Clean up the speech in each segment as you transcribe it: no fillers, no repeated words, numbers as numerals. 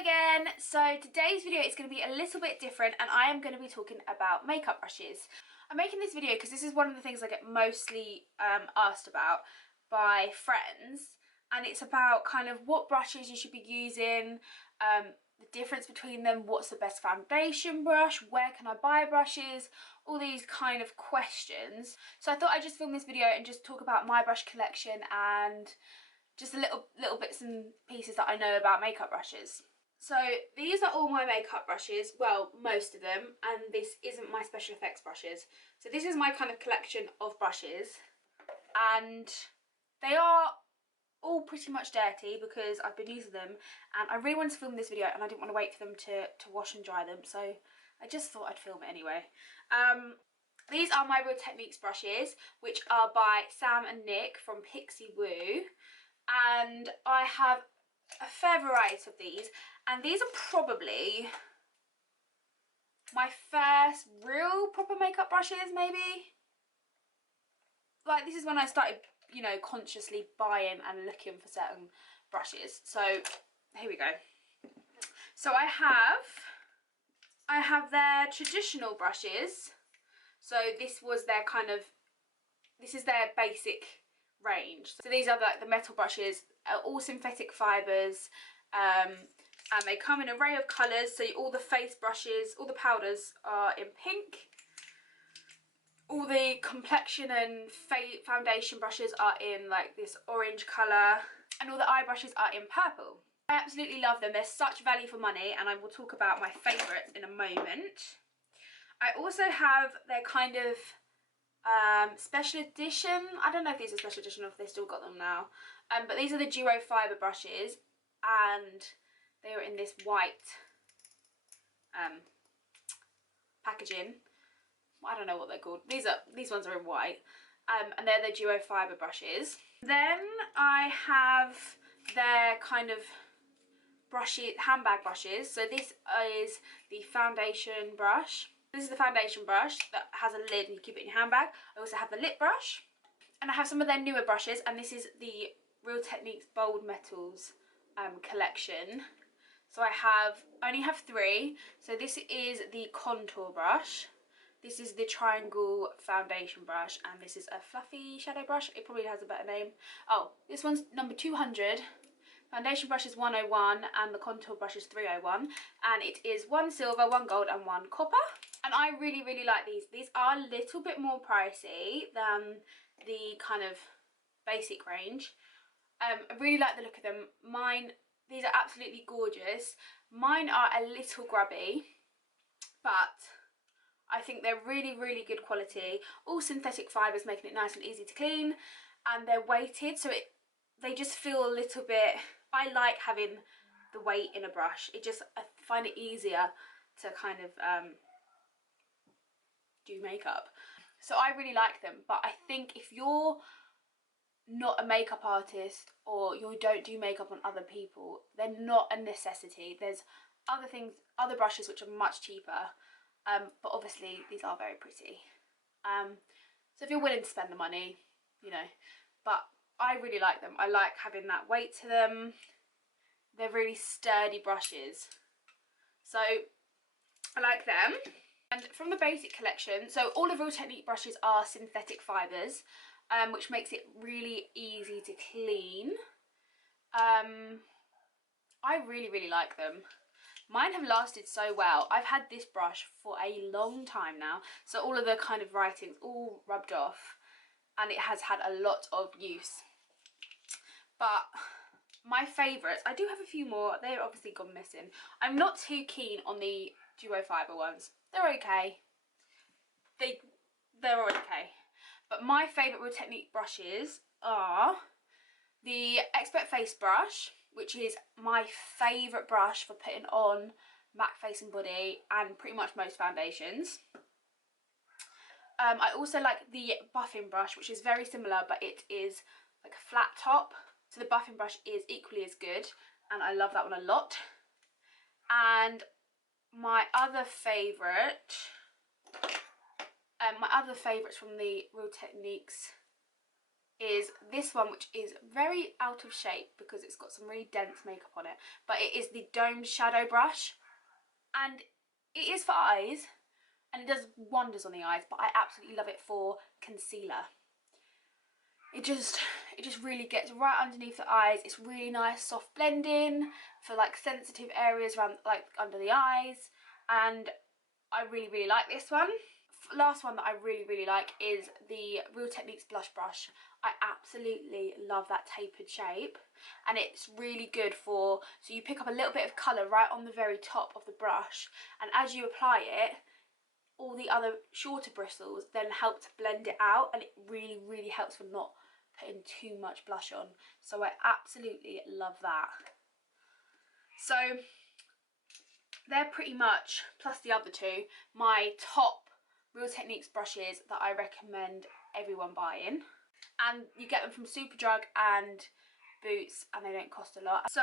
Again. So today's video is going to be a little bit different and I am going to be talking about makeup brushes. I'm making this video because this is one of the things I get mostly asked about by friends, and it's about kind of what brushes you should be using, the difference between them, what's the best foundation brush, where can I buy brushes, all these kind of questions. So I thought I'd just film this video and just talk about my brush collection and just a little bits and pieces that I know about makeup brushes. So these are all my makeup brushes, well, most of them, and this isn't my special effects brushes. So this is my kind of collection of brushes, and they are all pretty much dirty because I've been using them, and I really wanted to film this video and I didn't want to wait for them to wash and dry them, so I just thought I'd film it anyway. These are my Real Techniques brushes, which are by Sam and Nick from Pixie Woo, and I have a fair variety of these, and these are probably my first real proper makeup brushes, maybe. Like, this is when I started, you know, consciously buying and looking for certain brushes. So here we go. So I have their traditional brushes. So this is their basic range. So these are the metal brushes, all synthetic fibres, and they come in an array of colours. So all the face brushes, all the powders are in pink, all the complexion and foundation brushes are in like this orange colour, and all the eye brushes are in purple. I absolutely love them. They're such value for money, and I will talk about my favourites in a moment. I also have their kind of special edition. I don't know if these are special edition or if they still got them now, but these are the duo fibre brushes, and they are in this white packaging. I don't know what they're called. These ones are in white, and they're the duo fibre brushes. Then I have their kind of handbag brushes. So this is the foundation brush. This is the foundation brush that has a lid and you keep it in your handbag. I also have the lip brush, and I have some of their newer brushes, and this is the Real Techniques Bold Metals collection. So I only have three. So this is the contour brush, this is the triangle foundation brush, and this is a fluffy shadow brush. It probably has a better name. Oh, this one's number 200. Foundation brush is 101 and the contour brush is 301, and it is one silver, one gold and one copper. And I really like these. These are a little bit more pricey than the kind of basic range. I really like the look of them. These are absolutely gorgeous. Mine are a little grubby, but I think they're really good quality. All synthetic fibres, making it nice and easy to clean, and they're weighted, so they just feel a little bit. I like having the weight in a brush. I find it easier to kind of do makeup. So I really like them, but I think if you're not a makeup artist or you don't do makeup on other people, they're not a necessity. There's other brushes which are much cheaper, but obviously these are very pretty. So if you're willing to spend the money, you know, but I really like them. I like having that weight to them. They're really sturdy brushes, so I like them. And from the basic collection, so all of Real Technique brushes are synthetic fibres, which makes it really easy to clean. I really like them. Mine have lasted so well. I've had this brush for a long time now, so all of the kind of writings all rubbed off, and it has had a lot of use. But my favourites, I do have a few more. They're obviously gone missing. I'm not too keen on the duo fibre ones. They're okay. They're okay. But my favourite Real Technique brushes are the Expert Face brush, which is my favourite brush for putting on MAC face and body and pretty much most foundations. I also like the buffing brush, which is very similar, but it is like a flat top. So the buffing brush is equally as good, and I love that one a lot. And my other favourites from the Real Techniques is this one, which is very out of shape because it's got some really dense makeup on it, but it is the domed shadow brush, and it is for eyes and it does wonders on the eyes, but I absolutely love it for concealer. It just really gets right underneath the eyes. It's really nice soft blending for like sensitive areas around, like under the eyes, and I really like this one. Last one that I really like is the Real Techniques blush brush. I absolutely love that tapered shape, and it's really good for, so you pick up a little bit of colour right on the very top of the brush, and as you apply it, all the other shorter bristles then help to blend it out, and it really helps for not putting too much blush on. So I absolutely love that. So they're pretty much, plus the other two, my top Real Techniques brushes that I recommend everyone buying. And you get them from Superdrug and Boots, and they don't cost a lot. So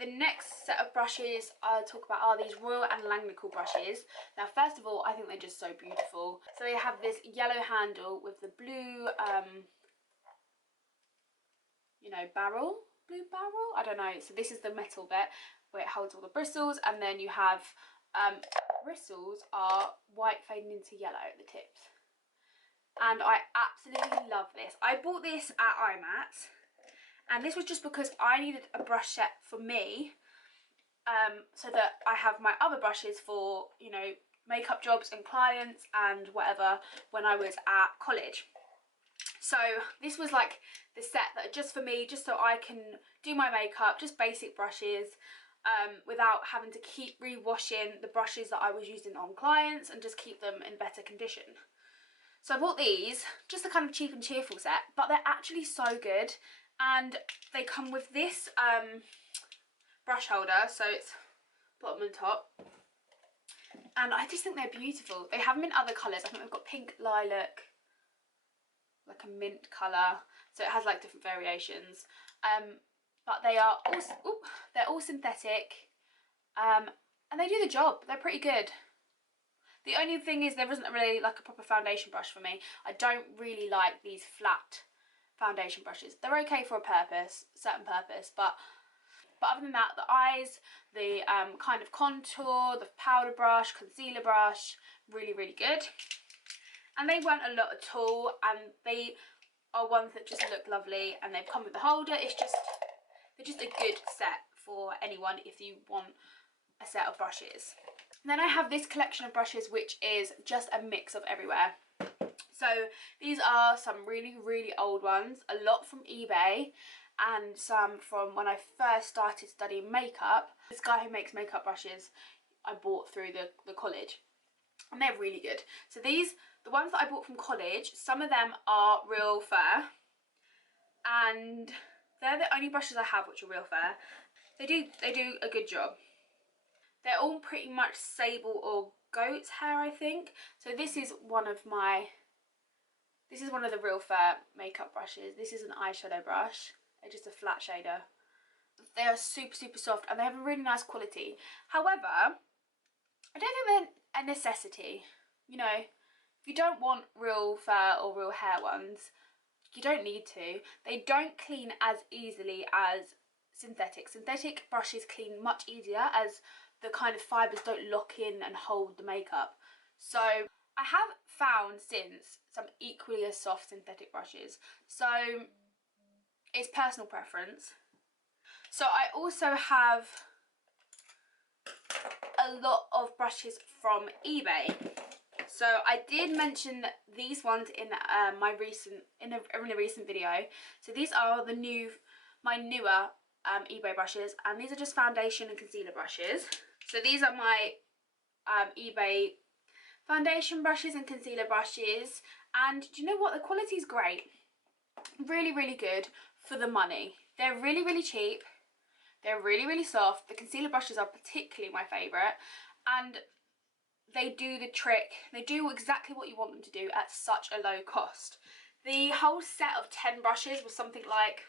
the next set of brushes I'll talk about are these Royal and Langnickel brushes. Now first of all, I think they're just so beautiful. So they have this yellow handle with the blue you know, blue barrel, I don't know. So this is the metal bit where it holds all the bristles, and then you have bristles are white fading into yellow at the tips, and I absolutely love this. I bought this at IMATS, and this was just because I needed a brush set for me, so that I have my other brushes for, you know, makeup jobs and clients and whatever when I was at college. So this was like the set that just for me, just so I can do my makeup, just basic brushes, without having to keep re-washing the brushes that I was using on clients, and just keep them in better condition. So I bought these, just a kind of cheap and cheerful set, but they're actually so good, and they come with this brush holder, so it's bottom and top, and I just think they're beautiful. They have them in other colours. I think they've got pink, lilac, like a mint colour, so it has like different variations, but they are all, they're all synthetic, and they do the job. They're pretty good. The only thing is there isn't really like a proper foundation brush for me. I don't really like these flat foundation brushes. They're okay for a purpose, certain purpose, but other than that, the eyes, the kind of contour, the powder brush, concealer brush, really good. And they weren't a lot at all, and they are ones that just look lovely, and they've come with the holder. It's just, they're just a good set for anyone if you want a set of brushes. And then I have this collection of brushes, which is just a mix of everywhere. So these are some really old ones, a lot from eBay, and some from when I first started studying makeup. This guy who makes makeup brushes I bought through the college, and they're really good. So these, the ones that I bought from college, some of them are real fur, and they're the only brushes I have which are real fur. They do a good job. They're all pretty much sable or goat's hair, I think. So this is one of the real fur makeup brushes. This is an eyeshadow brush. They're just a flat shader. They are super soft, and they have a really nice quality. However, I don't think they're a necessity. You know, if you don't want real fur or real hair ones, you don't need to. They don't clean as easily as synthetic. Synthetic brushes clean much easier, as the kind of fibres don't lock in and hold the makeup. So I have found since some equally as soft synthetic brushes. So it's personal preference. So I also have a lot of brushes from eBay. So I did mention these ones in my recent video. So these are my newer eBay brushes, and these are just foundation and concealer brushes. So these are my eBay foundation brushes and concealer brushes, and do you know what, the quality is great. Really good for the money. They're really cheap. They're really soft. The concealer brushes are particularly my favourite, and they do the trick. They do exactly what you want them to do at such a low cost. The whole set of 10 brushes was something like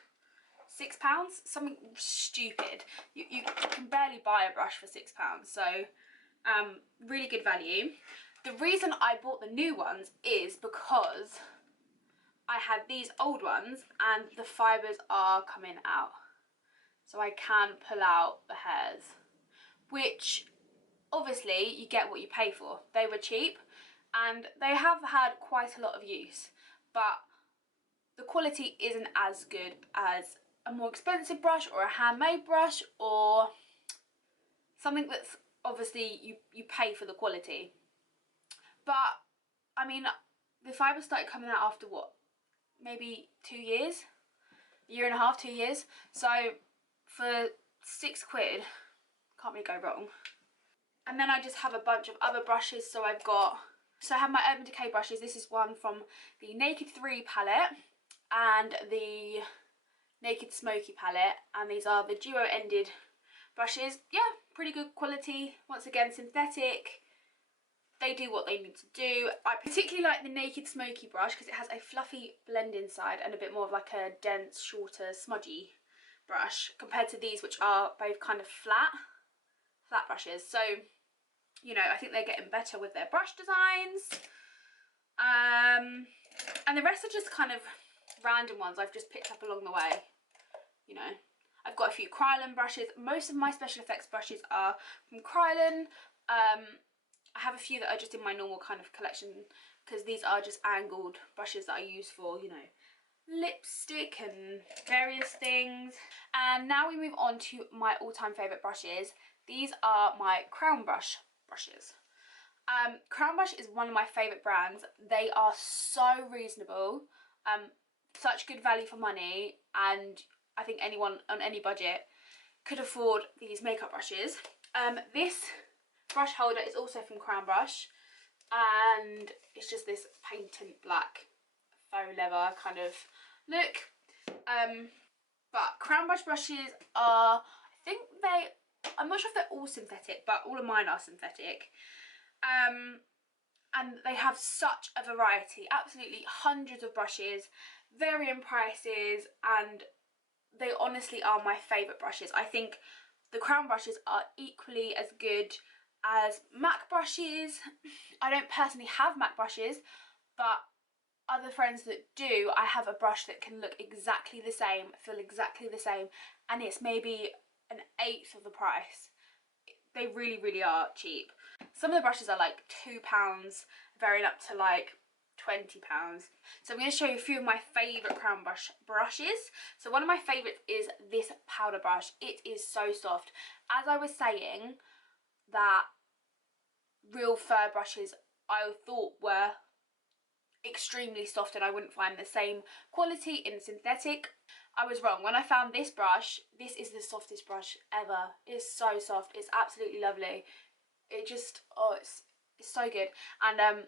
£6, something stupid. You can barely buy a brush for £6, so really good value. The reason I bought the new ones is because I had these old ones and the fibres are coming out. So I can pull out the hairs, which obviously you get what you pay for. They were cheap and they have had quite a lot of use, but the quality isn't as good as a more expensive brush or a handmade brush or something that's obviously you pay for the quality. But I mean, the fibres started coming out after what, maybe 2 years, a year and a half, 2 years. So for £6, can't really go wrong. And then I just have a bunch of other brushes. So I have my Urban Decay brushes. This is one from the Naked 3 palette and the Naked Smoky palette, and these are the duo ended brushes. Yeah, pretty good quality. Once again, synthetic. They do what they need to do. I particularly like the Naked Smoky brush because it has a fluffy blend inside and a bit more of like a dense, shorter, smudgy brush compared to these, which are both kind of flat brushes. So, you know, I think they're getting better with their brush designs. And the rest are just kind of random ones I've just picked up along the way. You know, I've got a few Krylon brushes. Most of my special effects brushes are from Krylon. I have a few that are just in my normal kind of collection because these are just angled brushes that I use for, you know, lipstick and various things. And now we move on to my all-time favourite brushes. These are my Crown Brush brushes. Crown Brush is one of my favourite brands. They are so reasonable, such good value for money, and I think anyone on any budget could afford these makeup brushes. This brush holder is also from Crown Brush, and it's just this patent black faux leather kind of look. But Crown Brush brushes are, I'm not sure if they're all synthetic, but all of mine are synthetic. And they have such a variety, absolutely hundreds of brushes, varying prices, and they honestly are my favourite brushes. I think the Crown brushes are equally as good as MAC brushes. I don't personally have MAC brushes, but other friends that do, I have a brush that can look exactly the same, feel exactly the same, and it's maybe an eighth of the price. They really, really are cheap. Some of the brushes are like £2, varying up to like £20. So I'm going to show you a few of my favourite Crown Brush brushes. So one of my favourites is this powder brush. It is so soft. As I was saying, that real fur brushes I thought were extremely soft and I wouldn't find the same quality in synthetic. I was wrong. When I found this brush, this is the softest brush ever. It's so soft. It's absolutely lovely. It just, oh, it's so good. And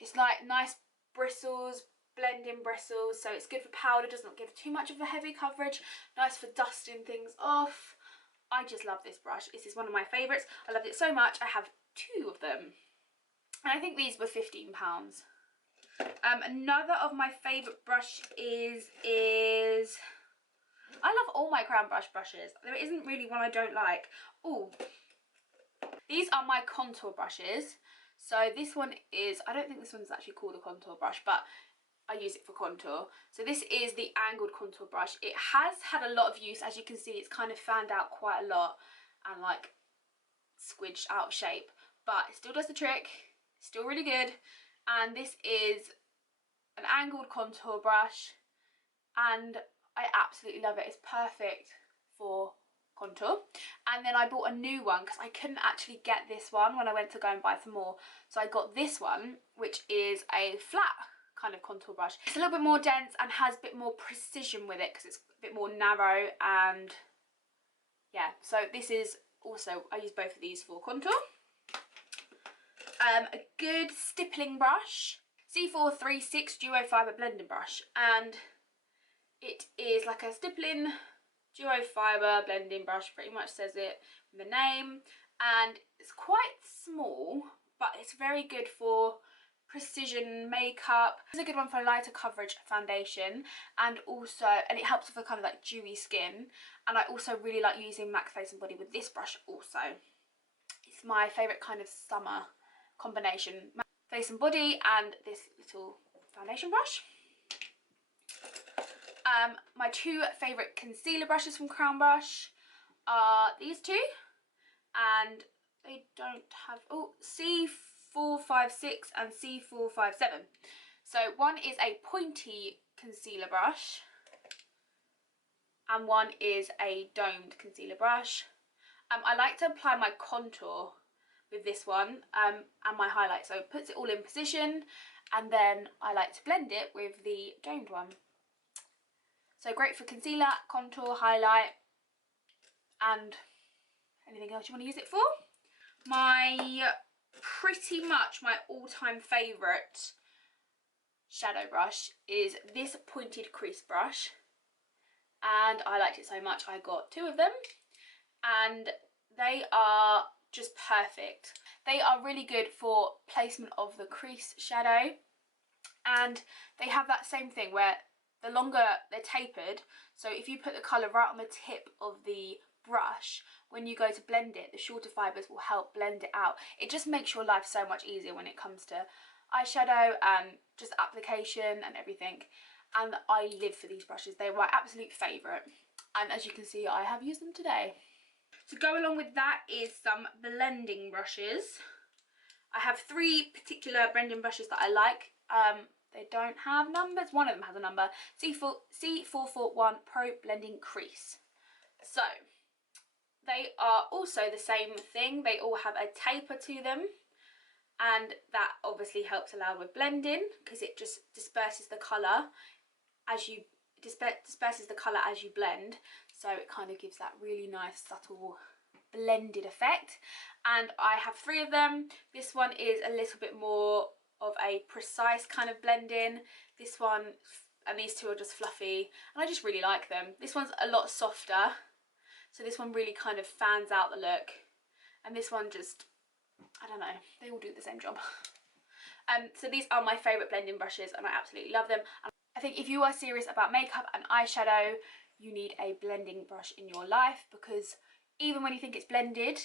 it's like nice bristles, blending bristles, so it's good for powder, does not give too much of a heavy coverage, nice for dusting things off. I just love this brush. This is one of my favourites. I loved it so much. I have 2 of them. And I think these were £15. Another of my favourite brush is I love all my Crown Brush brushes. There isn't really one I don't like. Oh, these are my contour brushes. So this one is, I don't think this one's actually called a contour brush, but I use it for contour. So this is the angled contour brush. It has had a lot of use. As you can see, it's kind of fanned out quite a lot and like squidged out of shape, but it still does the trick. It's still really good. And this is an angled contour brush, and I absolutely love it. It's perfect for contour. And then I bought a new one because I couldn't actually get this one when I went to go and buy some more. So I got this one, which is a flat kind of contour brush. It's a little bit more dense and has a bit more precision with it because it's a bit more narrow. And yeah, so this is also, I use both of these for contour. A good stippling brush, C436 Duo Fibre Blending Brush, and it is like a stippling duo fibre blending brush, pretty much says it in the name, and it's quite small, but it's very good for precision makeup. It's a good one for lighter coverage foundation, and it helps with a kind of like dewy skin. And I also really like using MAC Face and Body with this brush also. It's my favourite kind of summer combination, MAC Face and Body and this little foundation brush. My two favourite concealer brushes from Crown Brush are these two, and they don't have, oh, C456 and C457. So one is a pointy concealer brush and one is a domed concealer brush. I like to apply my contour with this one and my highlight, so it puts it all in position, and then I like to blend it with the domed one. So great for concealer, contour, highlight, and anything else you want to use it for. Pretty much my all-time favourite shadow brush is this pointed crease brush, and I liked it so much I got two of them, and they are just perfect. They are really good for placement of the crease shadow, and they have that same thing where the longer they're tapered, so if you put the colour right on the tip of the brush, when you go to blend it, the shorter fibres will help blend it out. It just makes your life so much easier when it comes to eyeshadow and just application and everything. And I live for these brushes. They're my absolute favourite, and as you can see, I have used them today. To go along with that is some blending brushes. I have three particular blending brushes that I like. They don't have numbers. One of them has a number. C441 Pro Blending Crease. So they are also the same thing. They all have a taper to them, and that obviously helps allow with blending because it just disperses the colour as you blend, so it kind of gives that really nice subtle blended effect. And I have three of them. This one is a little bit more of a precise kind of blending. This one and these two are just fluffy, and I just really like them. This one's a lot softer, so this one really kind of fans out the look, and this one just, I don't know, they all do the same job. So these are my favourite blending brushes, and I absolutely love them. And I think if you are serious about makeup and eyeshadow, you need a blending brush in your life, because even when you think it's blended,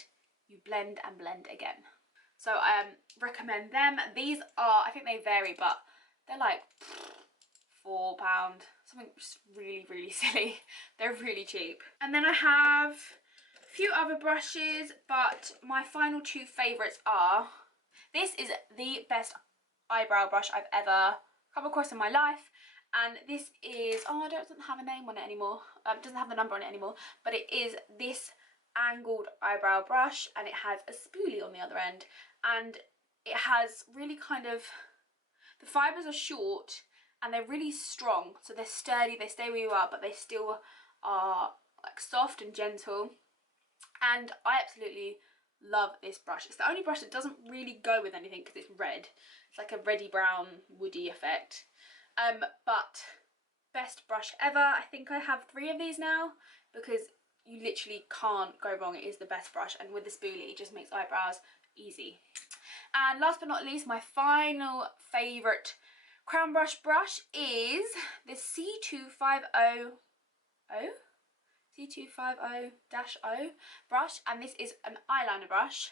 you blend and blend again. So I recommend them. These are, I think they vary, but they're like £4, something just really, really silly. They're really cheap. And then I have a few other brushes, but my final two favourites are, this is the best eyebrow brush I've ever come across in my life, and this is, oh, it doesn't have a name on it anymore, it doesn't have the number on it anymore, but it is this angled eyebrow brush, and it has a spoolie on the other end, and it has really kind of, the fibres are short and they're really strong, so they're sturdy, they stay where you are, but they still are like soft and gentle, and I absolutely love this brush. It's the only brush that doesn't really go with anything because it's red. It's like a reddy brown woody effect, but best brush ever. I think I have three of these now because you literally can't go wrong. It is the best brush, and with the spoolie it just makes eyebrows easy. And last but not least, my final favourite Crown Brush brush is the C250 brush, and this is an eyeliner brush,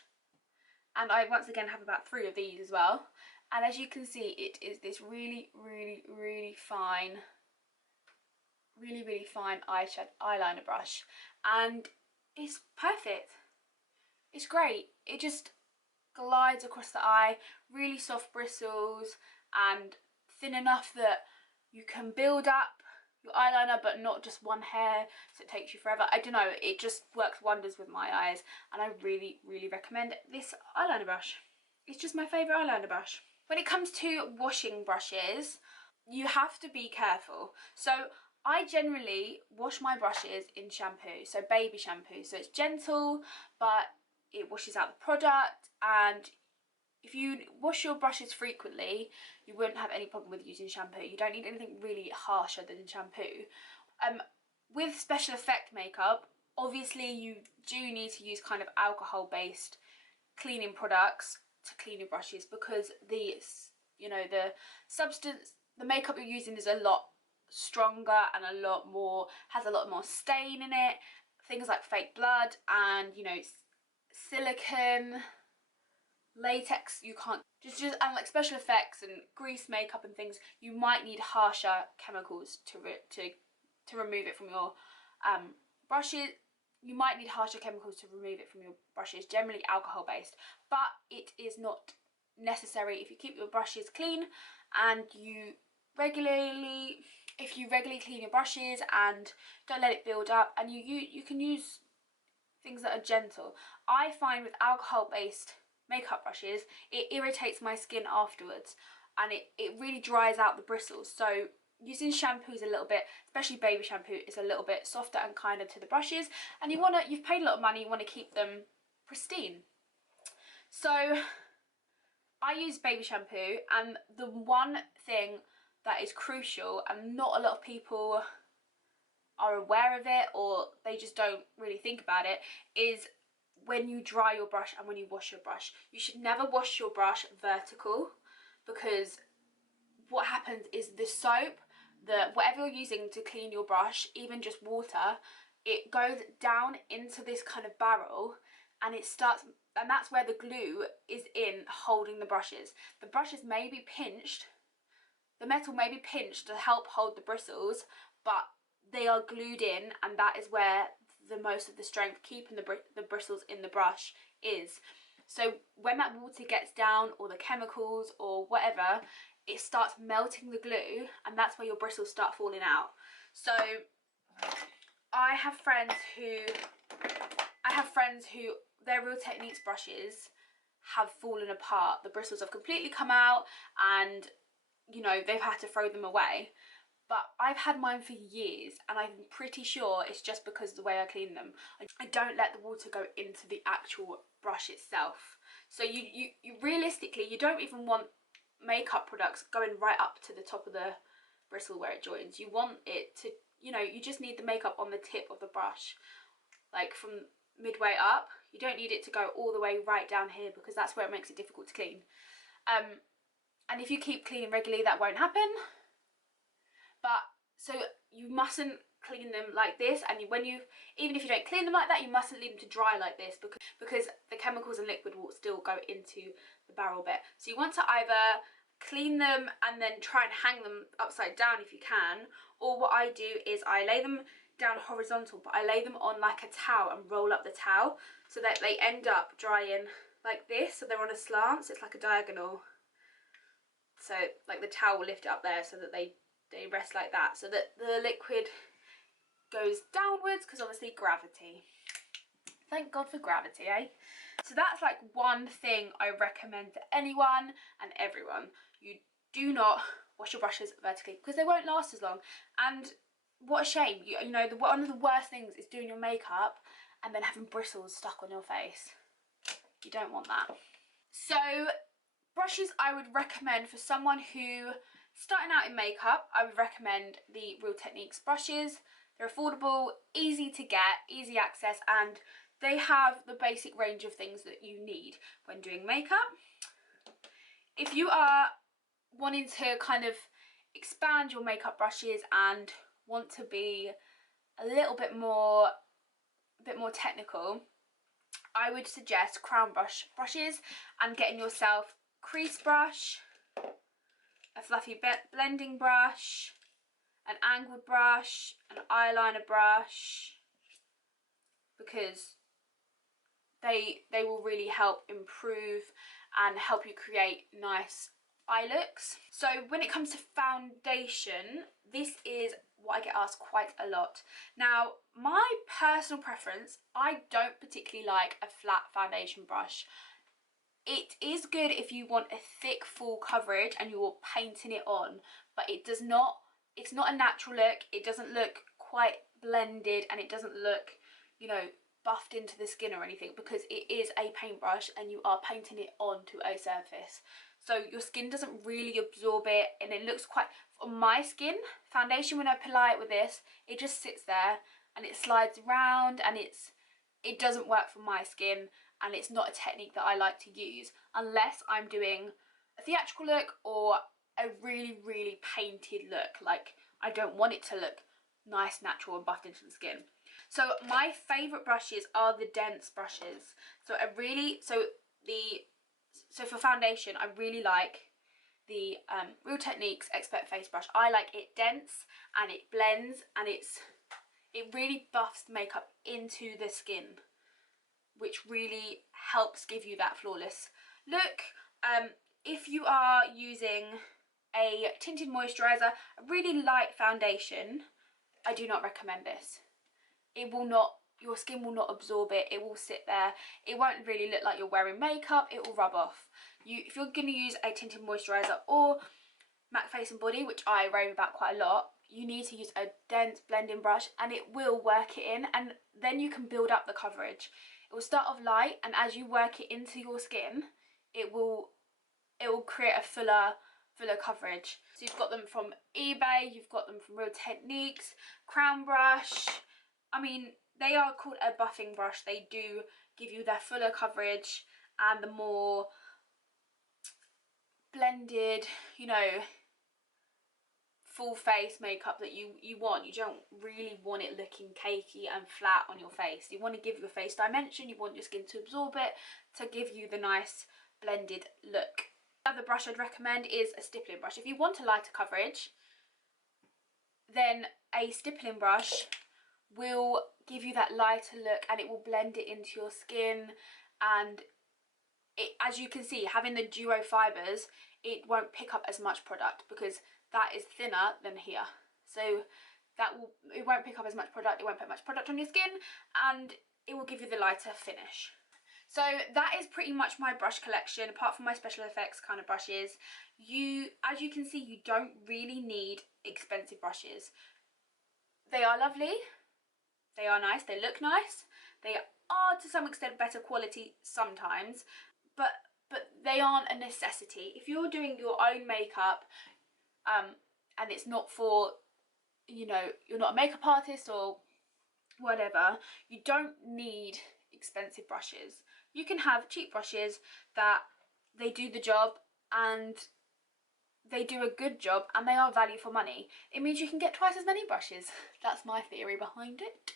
and I once again have about three of these as well. And as you can see, it is this really fine eyeliner brush, and it's perfect. It's great. It just glides across the eye, really soft bristles, and thin enough that you can build up your eyeliner but not just one hair, so it takes you forever. I don't know, it just works wonders with my eyes, and I really recommend this eyeliner brush. It's just my favourite eyeliner brush. When it comes to washing brushes, you have to be careful. So I generally wash my brushes in shampoo, so baby shampoo, so it's gentle but it washes out the product, and if you wash your brushes frequently, you won't have any problem with using shampoo. You don't need anything really harsher than shampoo. With special effect makeup, obviously you do need to use kind of alcohol-based cleaning products to clean your brushes, because the substance, the makeup you're using is a lot stronger and has a lot more stain in it. Things like fake blood and, silicone, latex you can't, just and like special effects and grease makeup and things, you might need harsher chemicals to remove it from your brushes. You might need harsher chemicals to remove it from your brushes, generally alcohol based, but it is not necessary if you keep your brushes clean and if you regularly clean your brushes and don't let it build up, and you can use things that are gentle. I find with alcohol based makeup brushes, it irritates my skin afterwards and it really dries out the bristles. So using shampoos a little bit, especially baby shampoo, is a little bit softer and kinder to the brushes, and you've paid a lot of money, you want to keep them pristine. So I use baby shampoo, and the one thing that is crucial, and not a lot of people are aware of it or they just don't really think about it, is when you dry your brush and when you wash your brush. You should never wash your brush vertical, because what happens is the soap, whatever you're using to clean your brush, even just water, it goes down into this kind of barrel, and that's where the glue is in holding the brushes. The brushes may be pinched, the metal may be pinched to help hold the bristles, but they are glued in, and that is where the most of the strength keeping the bristles in the brush is. So when that water gets down, or the chemicals or whatever, it starts melting the glue, and that's where your bristles start falling out. So I have friends who their Real Techniques brushes have fallen apart. The bristles have completely come out, and you know, they've had to throw them away. But I've had mine for years, and I'm pretty sure it's just because of the way I clean them. I don't let the water go into the actual brush itself. So you realistically, you don't even want makeup products going right up to the top of the bristle where it joins. You want it to, you know, you just need the makeup on the tip of the brush, like from midway up. You don't need it to go all the way right down here, because that's where it makes it difficult to clean. And if you keep cleaning regularly, that won't happen. But so you mustn't clean them like this, and even if you don't clean them like that, you mustn't leave them to dry like this, because the chemicals and liquid will still go into the barrel bit. So you want to either clean them and then try and hang them upside down if you can, or what I do is I lay them down horizontal, but I lay them on like a towel and roll up the towel so that they end up drying like this, so they're on a slant, so it's like a diagonal. So like the towel will lift it up there so that they rest like that, so that the liquid goes downwards, because obviously gravity. Thank God for gravity, eh? So that's like one thing I recommend to anyone and everyone. You do not wash your brushes vertically, because they won't last as long. And what a shame. You know, one of the worst things is doing your makeup and then having bristles stuck on your face. You don't want that. So brushes I would recommend for someone who starting out in makeup, I would recommend the Real Techniques brushes. They're affordable, easy to get, easy access, and they have the basic range of things that you need when doing makeup. If you are wanting to kind of expand your makeup brushes and want to be a little bit more technical, I would suggest crown brushes and getting yourself crease brush, a fluffy blending brush, an angled brush, an eyeliner brush, because they will really help improve and help you create nice eye looks. So when it comes to foundation, this is what I get asked quite a lot. Now, my personal preference, I don't particularly like a flat foundation brush. It is good if you want a thick full coverage and you're painting it on, but it's not a natural look. It doesn't look quite blended, and it doesn't look, you know, buffed into the skin or anything, because it is a paintbrush and you are painting it onto a surface. So your skin doesn't really absorb it, and it looks quite, on my skin, foundation, when I apply it with this, it just sits there and it slides around, and it doesn't work for my skin, and it's not a technique that I like to use unless I'm doing a theatrical look or a really, really painted look. Like, I don't want it to look nice, natural and buffed into the skin. So my favourite brushes are the dense brushes. So the So for foundation, I really like the Real Techniques Expert Face Brush. I like it dense and it blends and it really buffs the makeup into the skin, which really helps give you that flawless look. If you are using a tinted moisturiser, a really light foundation, I do not recommend this. It will not, your skin will not absorb it, it will sit there, it won't really look like you're wearing makeup, it will rub off. If you're going to use a tinted moisturiser or MAC Face and Body, which I rave about quite a lot, you need to use a dense blending brush and it will work it in, and then you can build up the coverage. It will start off light, and as you work it into your skin, it will create a fuller coverage. So you've got them from eBay, you've got them from Real Techniques, Crown Brush. I mean, they are called a buffing brush. They do give you their fuller coverage and the more blended, you know, full face makeup that you want. You don't really want it looking cakey and flat on your face. You want to give your face dimension, you want your skin to absorb it, to give you the nice blended look. The other brush I'd recommend is a stippling brush. If you want a lighter coverage, then a stippling brush will give you that lighter look and it will blend it into your skin, and it, as you can see, having the duo fibres, it won't pick up as much product because that is thinner than here. So it won't pick up as much product, it won't put much product on your skin, and it will give you the lighter finish. So that is pretty much my brush collection, apart from my special effects kind of brushes. As you can see, you don't really need expensive brushes. They are lovely, they are nice, they look nice, they are to some extent better quality sometimes, but they aren't a necessity. If you're doing your own makeup and it's not for, you know, you're not a makeup artist or whatever, you don't need expensive brushes. You can have cheap brushes that they do the job and they do a good job and they are value for money. It means you can get twice as many brushes. That's my theory behind it.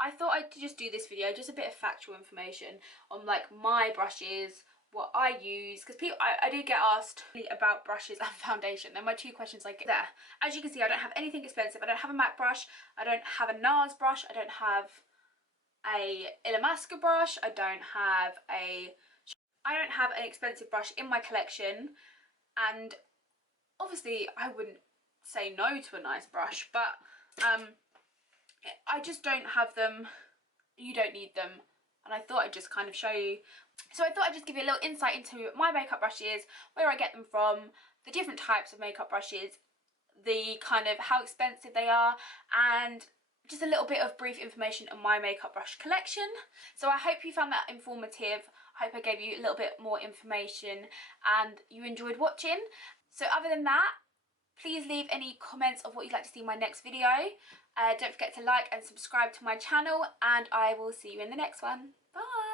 I thought I'd just do this video, just a bit of factual information on like my brushes, what I use, because I do get asked about brushes and foundation. They're my two questions I get there. As you can see, I don't have anything expensive. I don't have a MAC brush, I don't have a NARS brush, I don't have a Illamasqua brush, I don't have an expensive brush in my collection, and obviously I wouldn't say no to a nice brush, but I just don't have them. You don't need them, and I thought I'd just kind of show you. So I thought I'd just give you a little insight into my makeup brushes, where I get them from, the different types of makeup brushes, the kind of how expensive they are, and just a little bit of brief information on my makeup brush collection. So I hope you found that informative. I hope I gave you a little bit more information and you enjoyed watching. So other than that, please leave any comments of what you'd like to see in my next video. Don't forget to like and subscribe to my channel, and I will see you in the next one. Bye!